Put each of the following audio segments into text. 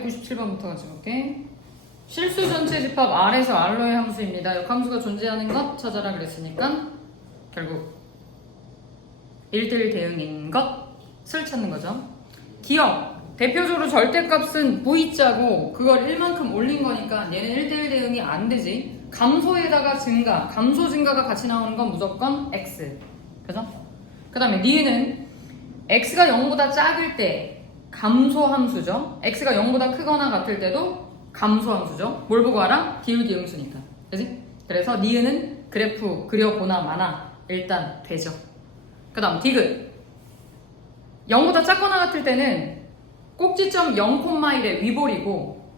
97번부터 같이 볼게. 실수 전체 집합 R에서 R로의 함수입니다. 역함수가 존재하는 것 찾아라 그랬으니까 결국 1대1 대응인 것을 찾는 거죠. 기억! 대표적으로 절대값은 V자고 그걸 1만큼 올린 거니까 얘는 1대1 대응이 안 되지. 감소에다가 증가, 감소 증가가 같이 나오는 건 무조건 X. 그죠? 그 다음에 니은 X가 0보다 작을 때 감소함수죠. X가 0보다 크거나 같을 때도 감소함수죠. 뭘 보고 알아? 기울기응수니까. 그지? 그래서 니은은 그래프 그려보나 마나 일단 되죠. 그 다음 디귿 0보다 작거나 같을 때는 꼭지점 0,1의 위볼이고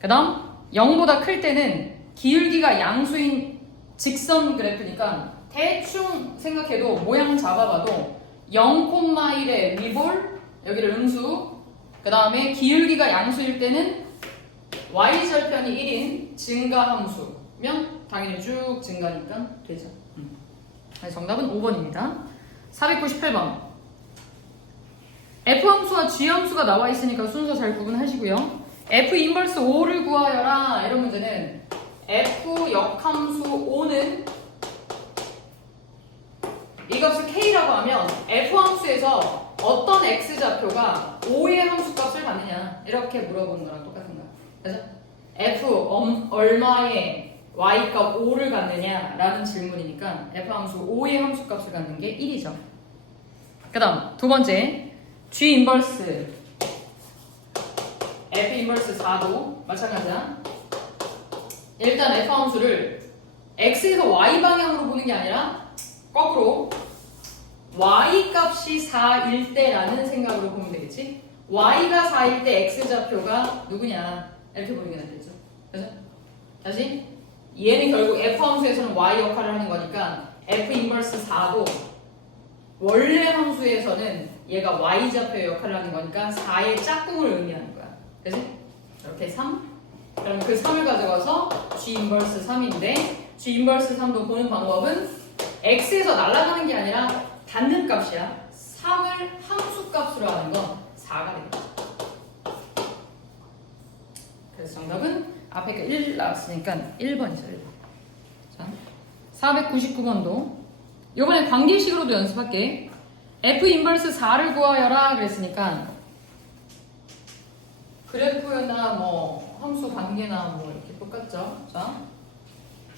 그 다음 0보다 클 때는 기울기가 양수인 직선 그래프니까 대충 생각해도 모양 잡아봐도 0,1의 위볼 여기를 음수 그 다음에 기울기가 양수일 때는 y절편이 1인 증가함수면 당연히 쭉 증가니까 되죠. 정답은 5번입니다. 498번 F함수와 G함수가 나와 있으니까 순서 잘 구분하시고요. F 인버스 5를 구하여라 이런 문제는 F 역함수 5는 이 값을 K라고 하면 F함수에서 어떤 X좌표가 5의 함수값을 받느냐 이렇게 물어보는 거랑 똑같은 거야. 그래서 F 얼마의 Y값 5를 갖느냐 라는 질문이니까 F함수 5의 함수값을 갖는 게 1이죠. 그 다음 두 번째 G 인버스 F 인버스 4도 마찬가지야. 일단 F 함수를 X에서 Y 방향으로 보는 게 아니라 거꾸로 Y 값이 4일 때라는 생각으로 보면 되겠지. Y가 4일 때 X좌표가 누구냐 이렇게 보는 게 낫겠죠. 그래서 다시 얘는 결국 F 함수에서는 Y 역할을 하는 거니까 F 인버스 4도 원래 함수에서는 얘가 Y좌표의 역할을 하는 거니까 4의 짝꿍을 의미하는 거야. 그치? 이렇게 3 그럼 그 3을 가져가서 G 인버스 3인데 G 인버스 3도 보는 방법은 X에서 날아가는 게 아니라 닿는 값이야. 3을 함수값으로 하는 건 4가 됩니다. 그래서 정답은 앞에 1 나왔으니까 1번이죠. 1번. 자, 499번도 이번에 관계식으로도 연습할게. F 인버스 4를 구하여라 그랬으니까 그래프나 뭐 함수 관계나 뭐 이렇게 똑같죠. 자,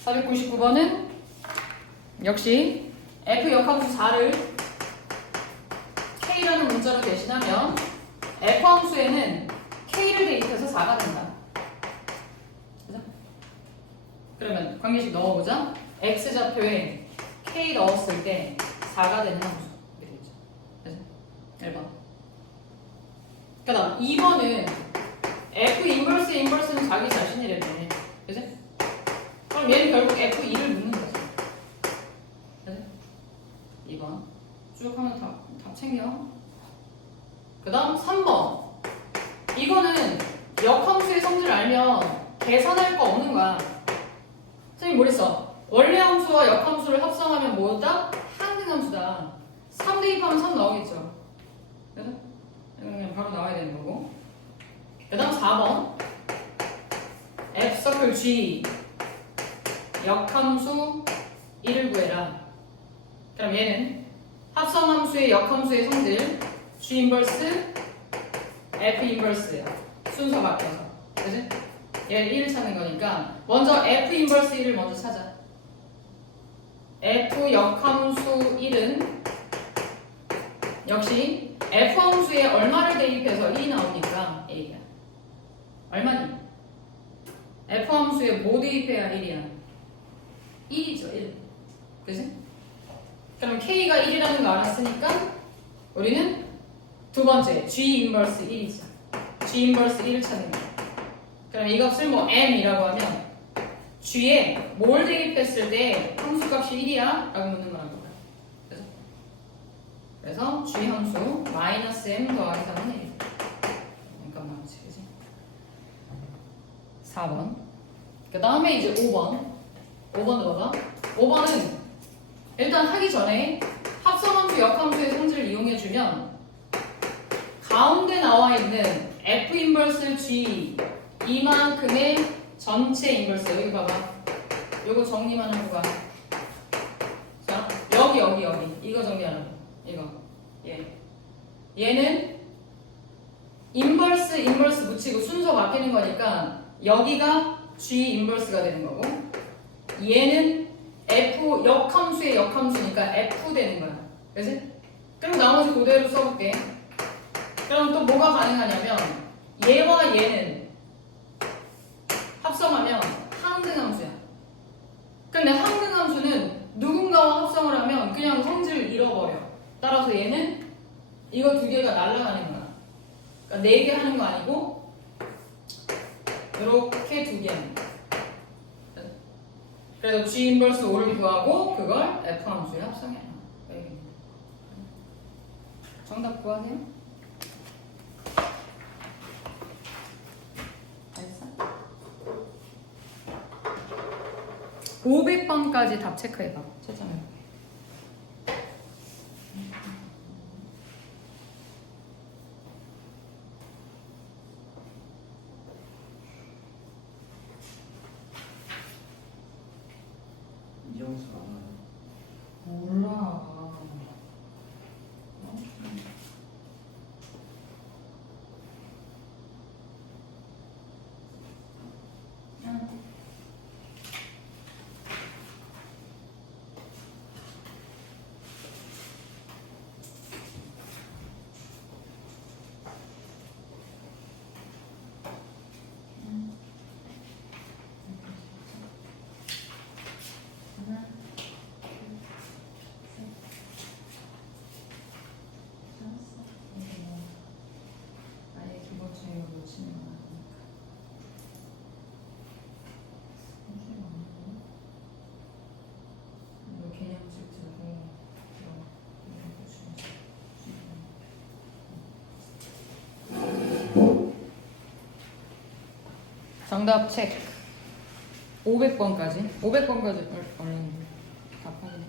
499번은 역시 F 역함수 4를 K라는 문자로 대신하면 F 함수에는 K를 대입해서 4가 된다. 그죠? 그러면 관계식 넣어보자. X좌표에 K 넣었을 때 4가 되는 함수 되겠죠. 그죠? 1번. 그 다음 2번은 F 인버스는 자기 자신이랬네. 그죠? 그럼 얘는 결국 F2를 묻는 거지. 그죠? 2번. 쭉 하면 답 챙겨. 그 다음 3번. 이거는 역함수의 성질을 알면 계산할 거 없는 거야. 선생님 뭐랬어? 원래 함수와 역함수를 합성하면 뭐다? 항등함수다. 3 대입하면 3 나오겠죠. 그래서 그냥 바로 나와야 되는 거고. 그 다음 4번 F 서클 G 역함수 1을 구해라. 그럼 얘는 합성함수의 역함수의 성질 G 인버스 F 인버스야. 순서 바뀌어서. 그치? 얘를 1을 찾는 거니까 먼저 F 인버스 1을 먼저 찾아. F 역함수 1은 역시 F 함수에 얼마를 대입해서 1이 나오니까 A야. 얼마니? F 함수에 뭐 대입해야 1이야? 1이죠. 1. 그치? 그럼 K가 1이라는 거 알았으니까 우리는 두 번째 G 인버스 1이죠. G 인버스 1을 찾는 거야. 그럼 이 값을 뭐 M이라고 하면 G에 뭘 대입했을 때 함수값이 1이야? 라고 묻는 거란 거야. 그래서 G 함수 마이너스 M 더하기 3은 1. 잠깐만, 그치? 4번. 그 다음에 이제 5번. 5번 들어가. 5번은 일단 하기 전에 합성함수, 역함수의 성질을 이용해주면 가운데 나와 있는 F 인버스 G 이만큼의 전체 인버스. 여기 봐봐. 요거 정리만 하고 가. 자, 여기 이거 정리하는 거. 이거 얘는 인버스 붙이고 순서 바뀌는 거니까 여기가 G 인버스가 되는 거고, 얘는 F 역함수의 역함수니까 F 되는 거야. 그치? 그럼 나머지 그대로 써볼게. 그럼 또 뭐가 가능하냐면 얘와 얘는 합성하면 항등함수야. 근데 항등함수는 누군가와 합성을 하면 그냥 성질을 잃어버려. 따라서 얘는 이거 두 개가 날아가는 거야. 그러니까 4개 하는 거 아니고 이렇게 2개 하는 거야. 그래서 G 인버스 5를 구하고 그걸 F 함수에 합성해라. 정답 구하세요. 알았어? 500번까지 답 체크해봐. 채점해봐. 이정수 알아요? 몰라. 아예 기본적으로 놓치는 건 아니니까. 이거 개념식 들고 정답 체크. 500번까지. 500번까지 얼른 답하네.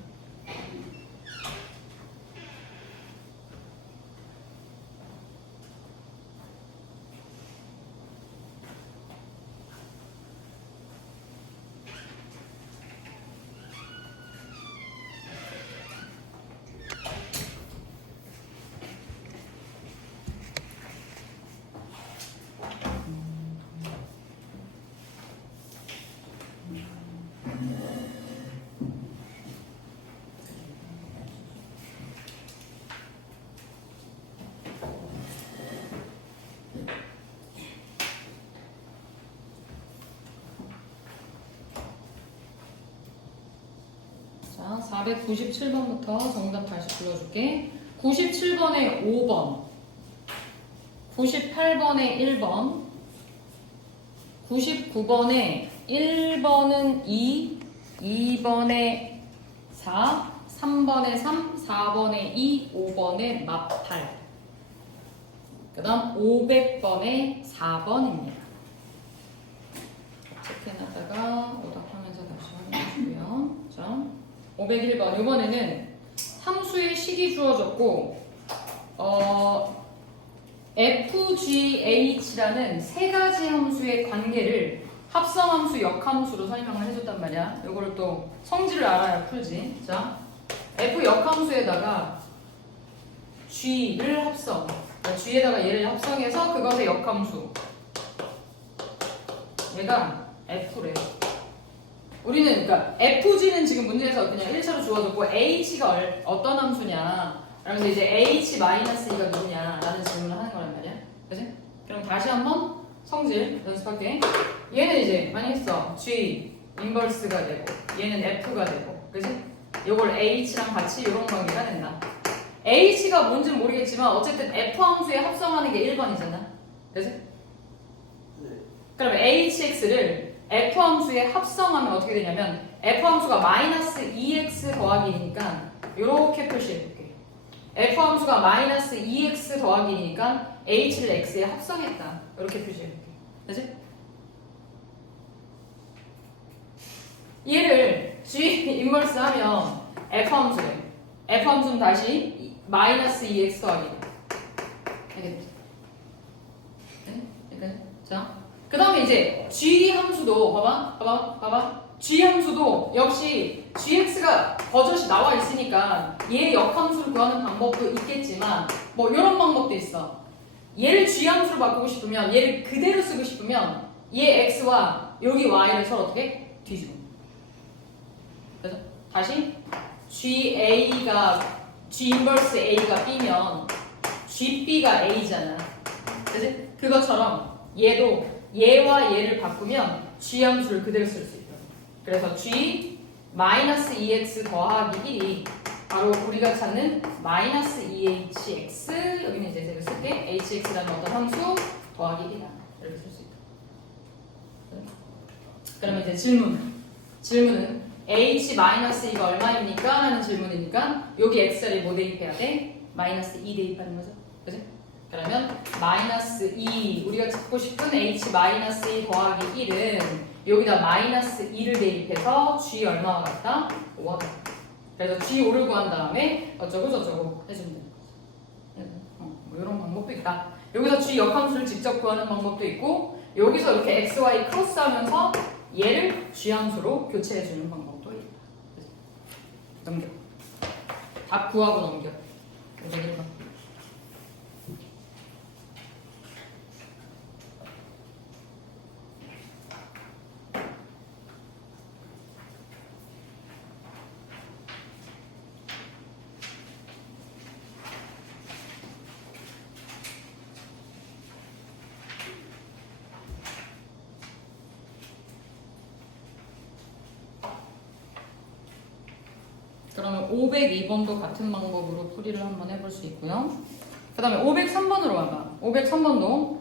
자, 497번부터 정답 다시 불러줄게. 97번에 5번, 98번에 1번, 99번에 1번은 2, 2번에 4, 3번에 3, 4번에 2, 5번에 마팔. 그 다음 500번에 4번입니다. 체크해놨다가 오답하면서 다시 확인해주고요. 자, 501번. 이번에는 함수의 식이 주어졌고 FGH라는 세 가지 함수의 관계를 합성함수, 역함수로 설명을 해줬단 말이야. 이거를 또 성질을 알아야 풀지. 자, F 역함수에다가 G를 합성. 그러니까 G에다가 얘를 합성해서 그것의 역함수. 얘가 F래. 우리는 그러니까 FG는 지금 문제에서 그냥 1차로 주어졌고 H가 어떤 함수냐. 그러면서 이제 H-2가 누구냐 라는 질문을 하는 거란 말이야. 그치? 그럼 다시 한번 성질 연습할게. 얘는 이제 많이 했어. G 인버스가 되고 얘는 F가 되고, 그치? 요걸 H랑 같이 요런 관계가 된다. H가 뭔지는 모르겠지만 어쨌든 F 함수에 합성하는 게 1번이잖아. 그치? 네. 그러면 HX를 F 함수에 합성하면 어떻게 되냐면 F 함수가 마이너스 2x 더하기 1이니까 이렇게 표시해볼게. F 함수가 마이너스 2x 더하기 1이니까 H를 X에 합성했다. 이렇게 표시해볼게. 그치? 얘를 G 인버스 하면 F 함수래. F 함수는 다시 마이너스 2x 더하기 1. 알겠지? 네? 자, 그 다음에 이제 g 함수도 봐봐. g 함수도 역시 gx가 버젓이 나와 있으니까 얘 역함수를 구하는 방법도 있겠지만 뭐 이런 방법도 있어. 얘를 g 함수로 바꾸고 싶으면 얘를 그대로 쓰고 싶으면 얘 x와 여기 y를 서로 어떻게 뒤집어. 그래서 다시 GA가 G 인버스 A가 B면 GB가 A잖아. 그치? 그것처럼 얘도 얘와 얘를 바꾸면 G 함수를 그대로 쓸 수 있다. 그래서 G 마이너스 2x 더하기 1이 바로 우리가 찾는 마이너스 2hx 여기는 이제 제가 쓸게 hx라는 어떤 함수 더하기 1이다. 이렇게 쓸 수 있다. 그러면 이제 질문은 h-2가 얼마입니까? 하는 질문이니까 여기 x자리에 뭐 대입해야 돼? 마이너스 2 대입하는 거죠. 그치? 그러면 마이너스 2 우리가 찾고 싶은 h-2 더하기 1은 여기다 마이너스 2를 대입해서 g 얼마와 같다? 5와 같다. 그래서 g 5를 구한 다음에 어쩌고 저쩌고 해주면 되는 거죠. 뭐 이런 방법도 있다. 여기서 g 역함수를 직접 구하는 방법도 있고 여기서 이렇게 x, y 크로스하면서 얘를 g 함수로 교체해주는 방법도 있다. 넘겨. 답 구하고 넘겨. 501번. 그러면 502번도 같은 방법으로 풀이를 한번 해볼 수 있고요. 그 다음에 503번으로 가봐. 503번도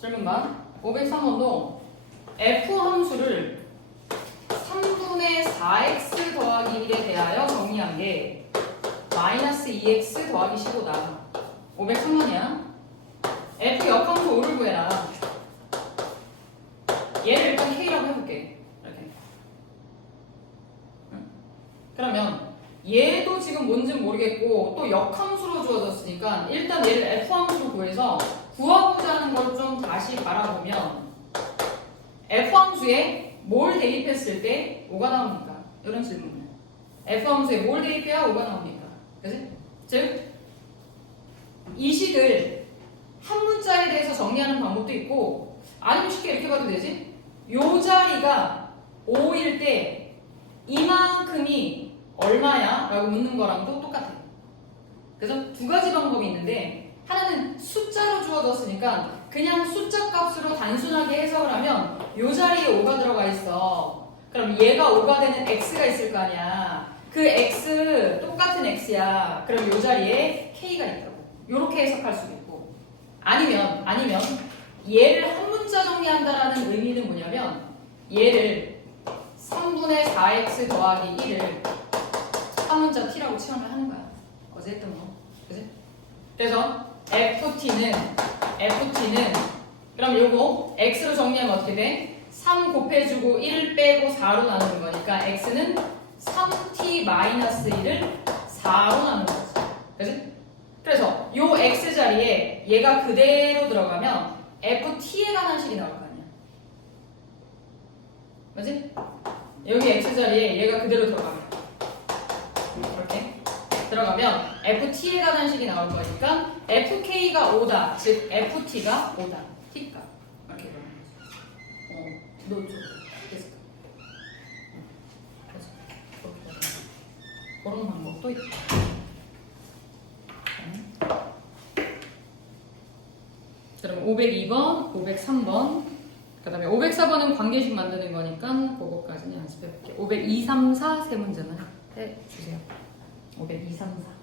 질문 봐. 503번도 f 함수를 3분의 4x 더하기 1에 대하여 정의한 게 마이너스 2x 더하기 15다. 503번이야. f 역함수 5를 구해라. 얘를 일단 k라고 해볼게. 이렇게. 그러면 얘도 지금 뭔지 모르겠고 또 역함수로 주어졌으니까 일단 얘를 f함수로 구해서 구하고자 하는 걸 좀 다시 바라보면 f함수에 뭘 대입했을 때 5가 나옵니까? 이런 질문이에요. f함수에 뭘 대입해야 5가 나옵니까? 그치? 즉 이 식을 한 문자에 대해서 정리하는 방법도 있고 아니면 쉽게 이렇게 봐도 되지? 요 자리가 5일 때 이만큼이 얼마야? 라고 묻는 거랑도 똑같아요. 그래서 두 가지 방법이 있는데 하나는 숫자로 주어졌으니까 그냥 숫자 값으로 단순하게 해석을 하면 이 자리에 5가 들어가 있어. 그럼 얘가 5가 되는 x가 있을 거 아니야. 그 x 똑같은 x야. 그럼 이 자리에 k가 있다고. 이렇게 해석할 수도 있고 아니면 얘를 한 문자 정리한다라는 의미는 뭐냐면 얘를 3분의 4x 더하기 1을 한 문자 t라고 치환을 하는 거야. 어제 했던 거. 그치? 그래서 ft는 그럼 요거 x로 정리하면 어떻게 돼? 3 곱해주고 1 빼고 4로 나누는 거니까 x는 3t-1을 4로 나누는 거지. 그치? 그래서 요 x 자리에 얘가 그대로 들어가면 ft에 관한 식이 나올 거 아니야. 맞지? 여기 x 자리에 얘가 그대로 들어가면 이렇게 들어가면 ft에 관한 식이 나올 거니까 fk가 5다. 즉 ft가 5다. t가 이렇게 들어가는 거지. 노조 됐어. 그런 방법도 있다. 그럼 502번, 503번, 그 다음에 504번은 관계식 만드는 거니까 그거까지는 연습해 볼게요. 502, 3, 4 세 문제만 해주세요. 502, 3, 4.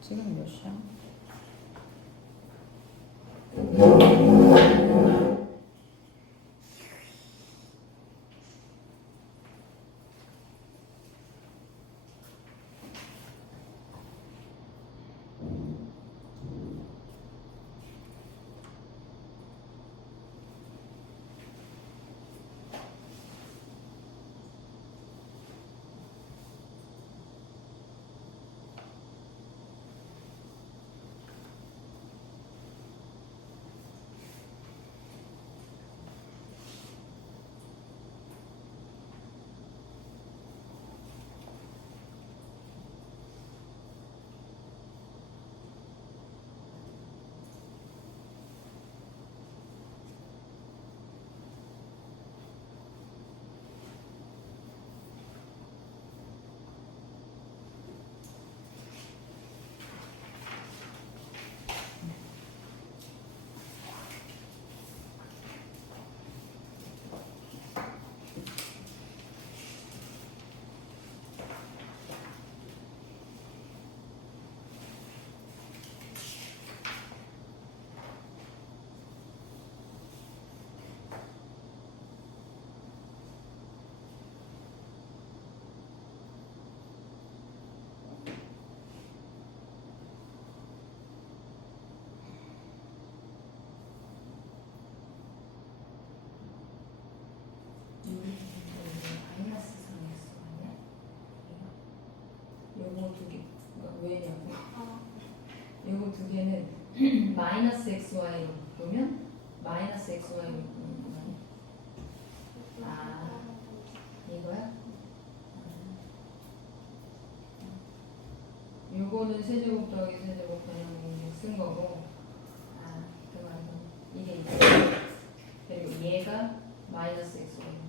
지금 몇 시야? 두 개. 그러니까 왜냐고. 요거 두 개는 마이너스 xy로 보면 마이너스 xy로 보는 거야. 아, 이거야? 요거는 세제곱 더하기 세제곱 변형을 쓴 거고, 아, 그 말은 이게 있어. 그리고 얘가 마이너스 xy.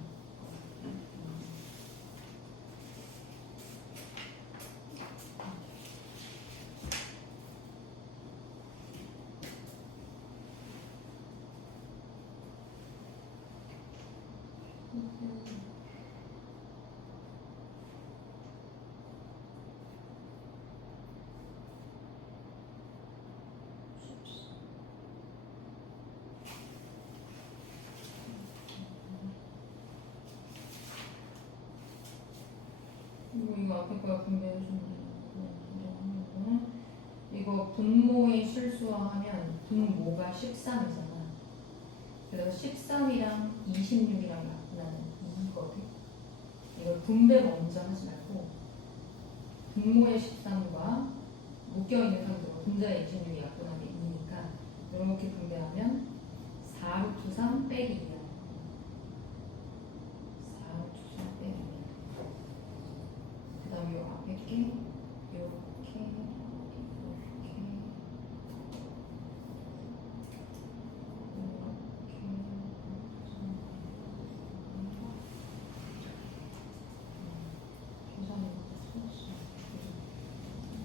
이거 앞에 거 분배해주면 이거 분모의 실수화하면 분모가 13이잖아. 그래서 13이랑 26이랑 나는 2거든. 이걸 분배 먼저 하지 말고 분모의 13과 묶여있는 3도 분자의 26이 약분하게 2니까 이렇게 분배하면 4루트 3 빼기 2야. 4루트 3 빼기 2야. 그 다음에 요 앞에 게 요렇게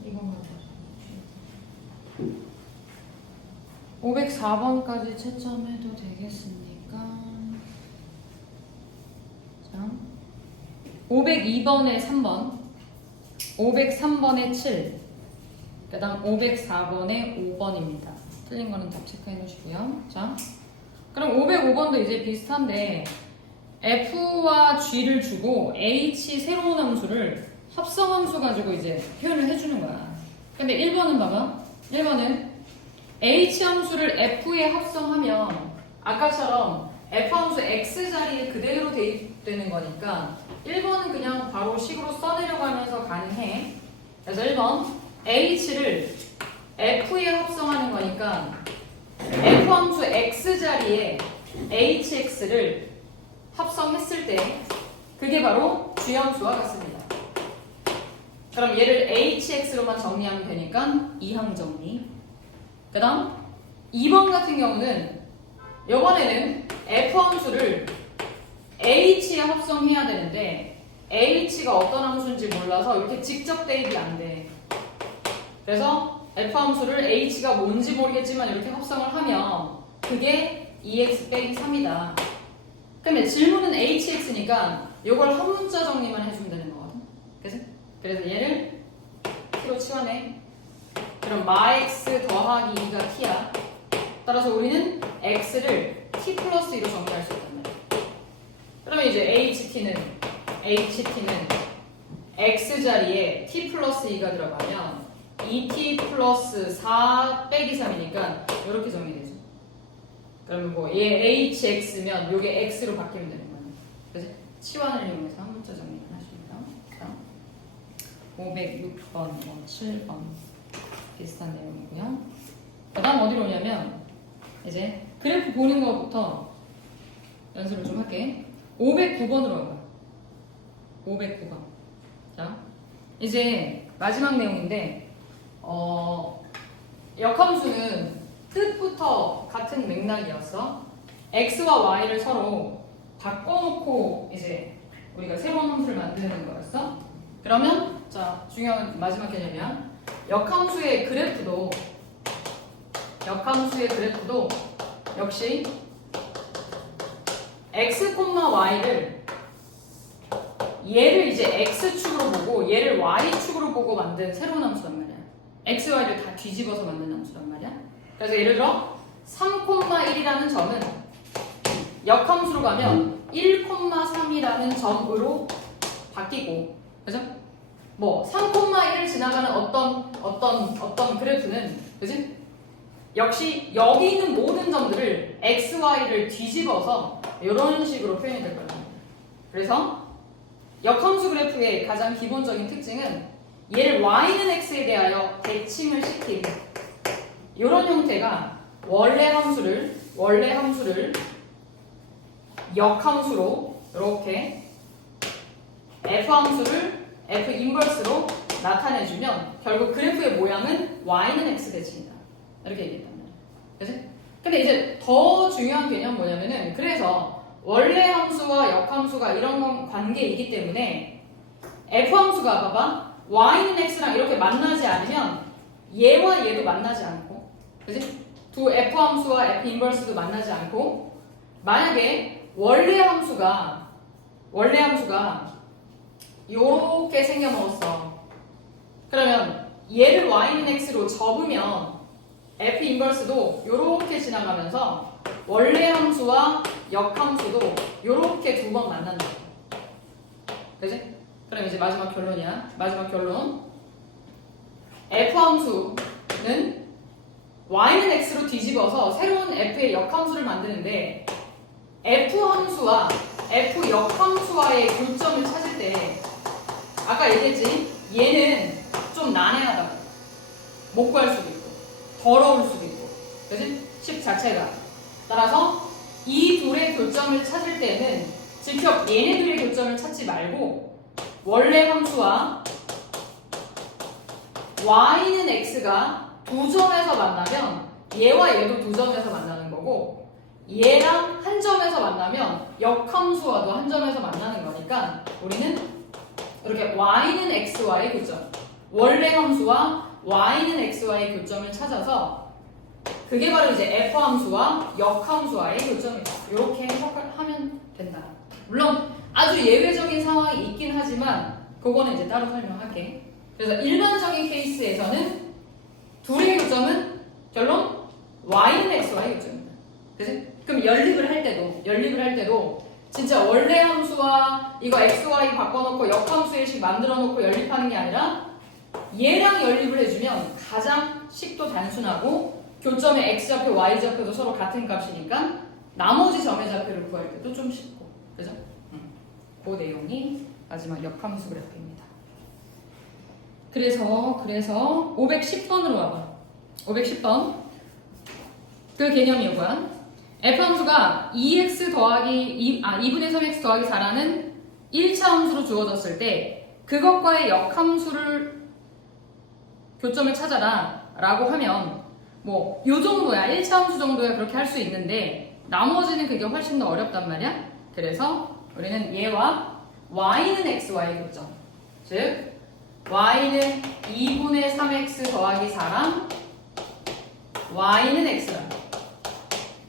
이것만 504번까지 채점해도 되겠습니까? 자, 502번에 3번, 503번에 7, 그 다음 504번에 5번입니다. 틀린 거는 답 체크해 놓으시고요. 자, 그럼 505번도 이제 비슷한데 F와 G를 주고 H 새로운 함수를 합성함수 가지고 이제 표현을 해주는 거야. 근데 1번은 봐봐. 1번은 H 함수를 F에 합성하면 아까처럼 F 함수 X 자리에 그대로 대입되는 거니까 1번은 그냥 바로 식으로 써내려가면서 가능해. 그래서 1번 H를 F에 합성하는 거니까 F 함수 X 자리에 HX를 합성했을 때 그게 바로 G 함수와 같습니다. 그럼 얘를 HX로만 정리하면 되니까 이항 정리. 그 다음 2번 같은 경우는 이번에는 F 함수를 H에 합성해야 되는데 H가 어떤 함수인지 몰라서 이렇게 직접 대입이 안 돼. 그래서 F 함수를 H가 뭔지 모르겠지만 이렇게 합성을 하면 그게 2x 빼기 3이다. 그러면 질문은 HX니까 이걸 한 문자 정리만 해주면 되는 거거든. 그래서 얘를 t로 치환해. 그럼 마x 더하기 2가 t야. 따라서 우리는 x를 t 플러스 2로 정리할 수 있단 말이야. 그러면 이제 HT는 x 자리에 t 플러스 2가 들어가면 2t 플러스 4 빼기 3이니까 이렇게 정리되죠. 그러면 뭐 얘 hx면 요게 x로 바뀌면 되는 거예요. 그래서 치환을 이용해서 한 문자 정리를 하십니다. 그다음 506번, 7번 비슷한 내용이고요. 그다음 어디로 오냐면 이제 그래프 보는 것부터 연습을 좀 할게. 509번으로 가봐. 509번. 자, 이제 마지막 내용인데 역함수는 뜻부터 같은 맥락이었어. x와 y를 서로 바꿔놓고 이제 우리가 새로운 함수를 만드는 거였어. 그러면 자 중요한 마지막 개념이야. 역함수의 그래프도 역시 x, y를 얘를 이제 x축으로 보고 얘를 y축으로 보고 만든 새로운 함수란 말이야. x, y를 다 뒤집어서 만든 함수란 말이야. 그래서 예를 들어 3,1이라는 점은 역함수로 가면 1,3이라는 점으로 바뀌고, 그죠? 뭐 3,1을 지나가는 어떤 그래프는, 그지? 역시 여기 있는 모든 점들을 x, y를 뒤집어서 이런 식으로 표현이 될 거예요. 그래서 역함수 그래프의 가장 기본적인 특징은 얘를 y는 x에 대하여 대칭을 시킨 이런 형태가 원래 함수를 역함수로 이렇게 f 함수를 f 인버스로 나타내주면 결국 그래프의 모양은 y는 x 대칭이다. 이렇게 얘기했단 말이야. 그치? 근데 이제 더 중요한 개념 뭐냐면은 그래서 원래 함수와 역함수가 이런 건 관계이기 때문에 f 함수가 봐봐 y는 x랑 이렇게 만나지 않으면 얘와 얘도 만나지 않고 그치? 두 f 함수와 f 인버스도 만나지 않고 만약에 원래 함수가 요렇게 생겨먹었어. 그러면 얘를 y는 x로 접으면 f 인버스도 요렇게 지나가면서 원래 함수와 역함수도 요렇게 두 번 만난다. 그지? 그럼 이제 마지막 결론이야. 마지막 결론. f 함수는 y는 x로 뒤집어서 새로운 f의 역함수를 만드는데 f 함수와 f 역함수와의 교점을 찾을 때 아까 얘기했지? 얘는 좀 난해하다고. 못 구할 수도 있고 더러울 수도 있고 그지? 식 자체가 따라서 이 둘의 교점을 찾을 때는 즉각 얘네 둘의 교점을 찾지 말고 원래 함수와 y는 x가 두 점에서 만나면 얘와 얘도 두 점에서 만나는 거고 얘랑 한 점에서 만나면 역함수와도 한 점에서 만나는 거니까 우리는 이렇게 y는 x와의 교점 원래 함수와 y는 x와의 교점을 찾아서 그게 바로 이제 f 함수와 역함수와의 교점이다. 이렇게 해석을 하면 된다. 물론 아주 예외적인 상황이 있긴 하지만 그거는 이제 따로 설명할게. 그래서 일반적인 케이스에서는 둘의 교점은 결론 y는 x와의 교점이다. 그치? 그럼 연립을 할 때도 진짜 원래 함수와 이거 x, y 바꿔놓고 역함수의 식 만들어놓고 연립하는 게 아니라 얘랑 연립을 해주면 가장 식도 단순하고 교점의 x좌표, y좌표도 서로 같은 값이니까 나머지 점의 좌표를 구할 때도 좀 쉽고 그죠? 그 내용이 마지막 역함수 그래프입니다. 그래서 510번으로 와봐. 510번 그 개념이 이거야. f함수가 2x 더하기 2분의 3x 더하기 4라는 1차 함수로 주어졌을 때 그것과의 역함수를 교점을 찾아라 라고 하면 뭐 요 정도야 1차 함수 정도야 그렇게 할 수 있는데 나머지는 그게 훨씬 더 어렵단 말이야. 그래서 우리는 얘와 y는 x와의 교점 즉 y는 2분의 3x 더하기 4랑 y는 x랑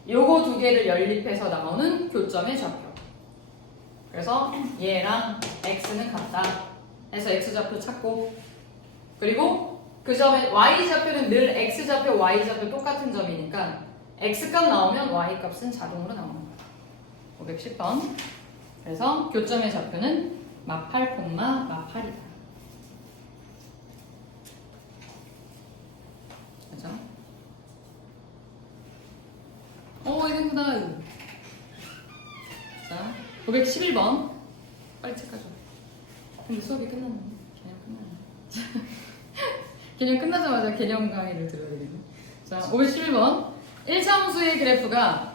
요거 두 개를 연립해서 나오는 교점의 좌표. 그래서 얘랑 x는 같다 해서 x좌표 찾고 그리고 그 점의 y좌표는 늘 x좌표, y좌표 똑같은 점이니까 x값 나오면 y값은 자동으로 나오는 거야. 510번. 그래서 교점의 좌표는 마8, 마8이다. 그죠? 이거보다 자, 511번 빨리 체크하죠. 근데 수업이 끝났네. 개념 끝났네. 개념 끝나자마자 개념 강의를 들어야 되겠네. 자, 511번 1차 함수의 그래프가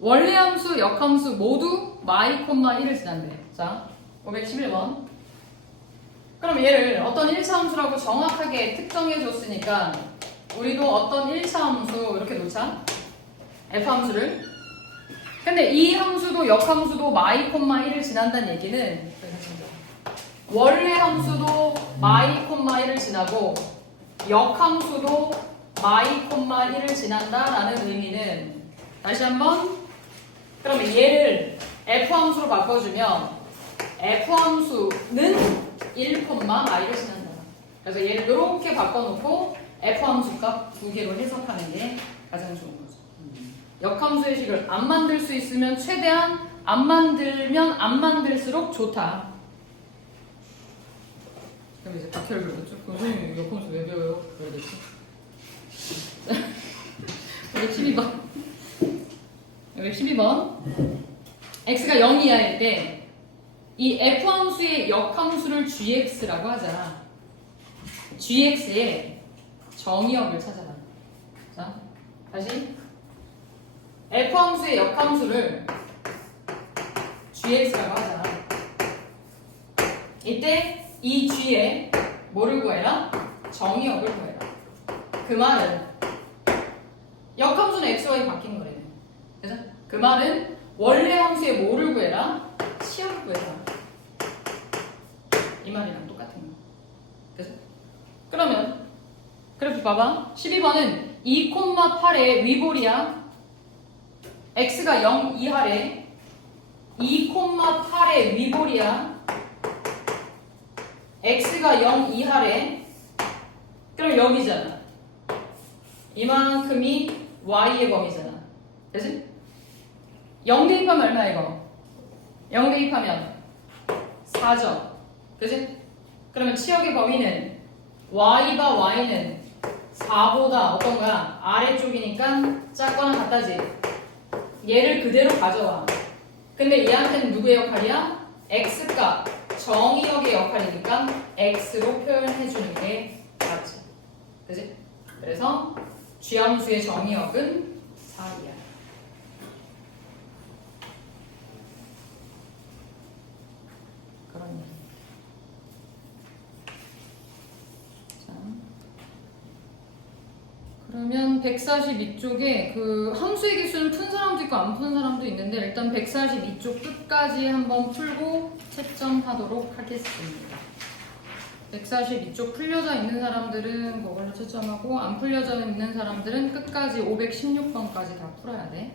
원래 함수, 역함수 모두 y,1을 지난대. 자, 511번 그럼 얘를 어떤 1차 함수라고 정확하게 특정해 줬으니까 우리도 어떤 1차 함수 이렇게 놓자. f함수를. 근데 이 함수도 역함수도 y,1을 지난다는 얘기는 원래 함수도 y,1을 지나고 역함수도 y,1을 지난다라는 의미는 다시 한번 그러면 얘를 f함수로 바꿔주면 f함수는 1,y를 지난다. 그래서 얘를 이렇게 바꿔놓고 f함수 값 두 개로 해석하는 게 가장 좋은 거죠. 역함수의 식을 안 만들 수 있으면 최대한 안 만들면 안 만들수록 좋다. 그럼 이제 박혀를 그러겠죠? 선생님 역함수 왜 배워요? 그래야 되지. 512번 512번 x가 0 이하일 때 이 f함수의 역함수를 gx라고 하자. gx의 정의역을 찾아라. 자, 다시 f 함수의 역함수를 gx라고 하자. 이때 이 g의 뭐를 구해라? 정의역을 구해라. 그 말은 역함수는 xy 바뀐 거래. 그죠? 그 말은 원래 함수의 뭐를 구해라? 치역을 구해라. 이 말이랑 똑같은 거. 그죠? 그러면 그래프 봐봐. 12번은 2,8의 위볼이야. x가 0 이하래. 2,8의 위볼이야. x가 0 이하래. 그럼 여기잖아. 이만큼이 y의 범위잖아. 그치? 0 대입하면 얼마 이거? 0 대입하면 4점. 그치? 그러면 치역의 범위는 y바 y는 4보다 어떤 거야? 아래쪽이니까 작거나 같다지. 얘를 그대로 가져와. 근데 얘한테는 누구의 역할이야? x값 정의역의 역할이니까 x로 표현해주는 게 맞지. 그치? 그래서 쥐함수의 정의역은 4이야. 그런 얘기. 자, 그러면 142쪽에 그 함수의 개수는 푼 사람도 있고 안 푼 사람도 있는데 일단 142쪽 끝까지 한번 풀고 채점하도록 하겠습니다. 142쪽 풀려져 있는 사람들은 그걸로 채점하고 안 풀려져 있는 사람들은 끝까지 516번까지 다 풀어야 돼.